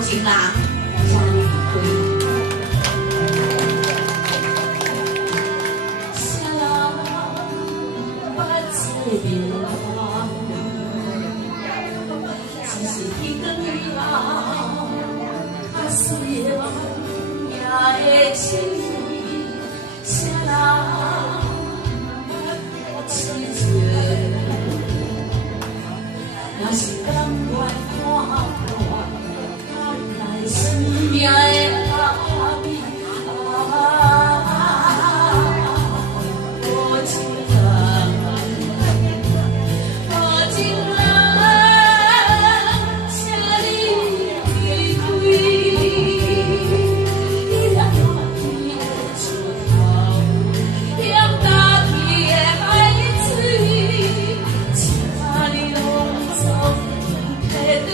情人才离开。谁人不知面红？只是彼段以后，较随缘也会痴。谁人痴情？若是甘愿看破，来生命的阿美无情人，无情人，请你离开。你若愿意的出头，念家己的海水，请你拢总提转。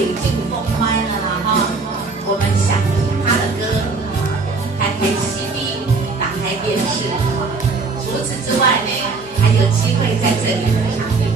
已经封麦了啦哈，我们想听他的歌，开开 CD， 打开电视。除此之外呢，还有机会在这里合唱。